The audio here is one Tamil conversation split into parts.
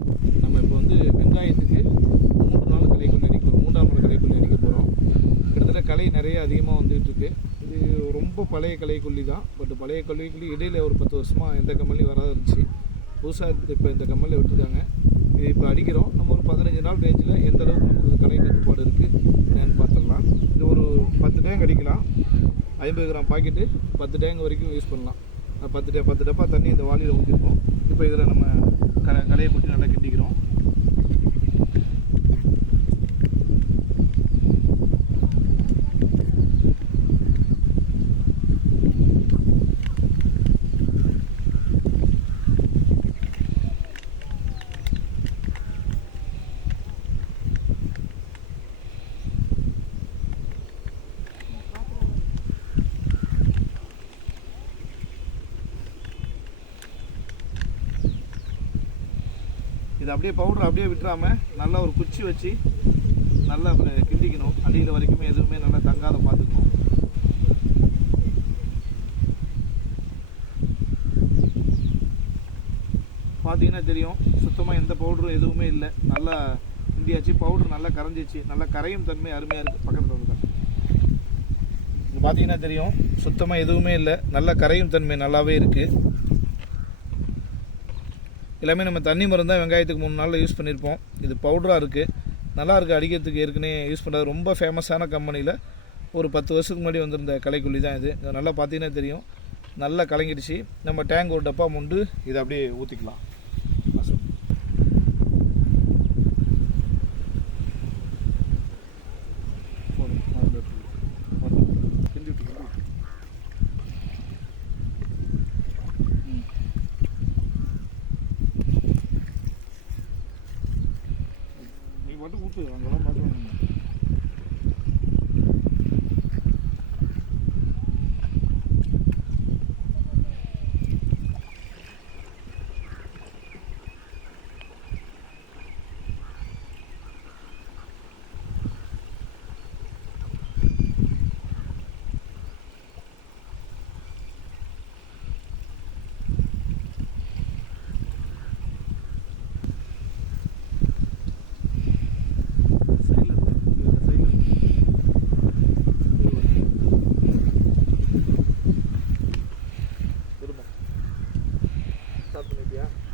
நம்ம இப்போ வந்து வெங்காயத்துக்கு மூன்று நாள் களைக்கொல்லி அடிக்கிறோம் மூன்றாம் நாள் களைக்கொல்லி அடிக்க போகிறோம் கிட்டத்தட்ட கலை நிறைய அதிகமாக வந்துட்டு இருக்கு. இது ரொம்ப பழைய கலைக்குள்ளி தான். பட் பழைய களைக்கொல்லி இடையில ஒரு பத்து வருஷமாக எந்த கம்மலையும் வராது இருந்துச்சு. புதுசாக இப்போ இந்த கம்பெனியில் விட்டுருக்காங்க. இது இப்போ அடிக்கிறோம். நம்ம ஒரு பதினஞ்சு நாள் ரேஞ்சில் எந்த அளவுக்கு நமக்கு கலை கட்டுப்பாடு இருக்குது என்னன்னு பார்த்துடலாம் இது ஒரு பத்து டேங்க் அடிக்கலாம். ஐம்பது கிராம் பாக்கெட்டு பத்து டேங்க் வரைக்கும் யூஸ் பண்ணலாம். பத்து டே பத்து டப்பா தண்ணி இந்த வாளியில் ஊற்றிருக்கோம் இப்போ இதில் நம்ம க கலையை கொட்டி நல்லா கிண்டிக்கிறோம். இது அப்படியே பவுடர் அப்படியே விட்டுறாமல் நல்லா ஒரு குச்சி வச்சு நல்லா அப்புறம் கிண்டிக்கணும். அடியில் வரைக்குமே எதுவுமே நல்லா தங்காத பார்த்துக்கணும். பார்த்தீங்கன்னா தெரியும் சுத்தமாக எந்த பவுடரும் எதுவுமே இல்லை. நல்லா கிண்டியாச்சு பவுடர் நல்லா கரைஞ்சிச்சு. நல்லா கரையும் தன்மை அருமையாக இருக்குது பக்கத்தில் வந்து பார்த்தீங்கன்னா தெரியும் சுத்தமாக எதுவுமே இல்லை. நல்லா கரையும் தன்மை நல்லாவே இருக்குது எல்லாமே நம்ம தண்ணி மருந்து தான் வெங்காயத்துக்கு மூணு நாளில் யூஸ் பண்ணியிருப்போம் இது பவுடராக இருக்குது நல்லா இருக்குது அடிக்கிறதுக்கு ஏற்கனவே யூஸ் பண்ணுறது ரொம்ப ஃபேமஸான கம்பெனியில் ஒரு பத்து வருஷத்துக்கு முன்னாடி வந்திருந்த கலைக்குள்ளி தான் இது. இது நல்லா பார்த்தீங்கன்னா தெரியும். நல்லா கலங்கிடுச்சு. நம்ம டேங்க் ஒரு டப்பா முண்டு இதை அப்படியே ஊற்றிக்கலாம் Yapıyor lan. yeah?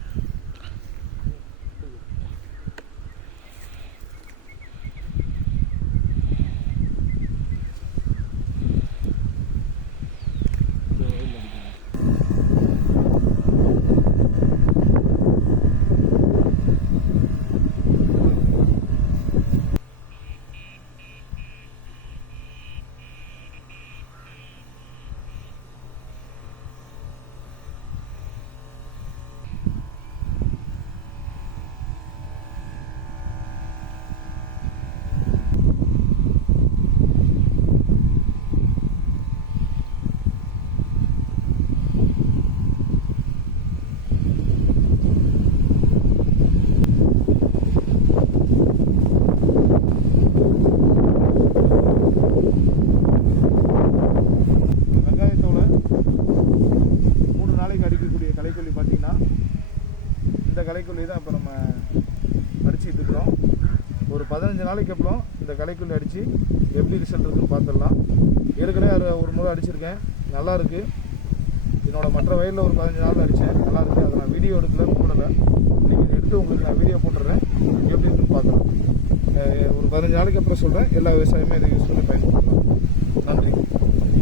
இப்போ நம்ம அடிச்சுக்கிட்டு இருக்கிறோம். ஒரு பதினஞ்சு நாளைக்கு அப்புறம் இந்த கலைக்குள்ளே அடித்து எப்படி ரிசல்ட் இருக்குன்னு பார்த்துடலாம். ஏற்கனவே அது ஒரு முறை அடிச்சிருக்கேன். நல்லா இருக்கு. என்னோட மற்ற வயலில் ஒரு பதினஞ்சு நாள் அடித்தேன். நல்லா அதை நான் வீடியோ எடுக்கல போடலை நீங்கள் எடுத்து உங்களுக்கு நான் வீடியோ போட்டுறேன் எப்படி இருக்குன்னு பார்க்கலாம் ஒரு பதினஞ்சு நாளைக்கு அப்புறம் சொல்கிறேன் எல்லா விவசாயமே இதை யூஸ் பண்ணி பயன்படுத்தலாம்.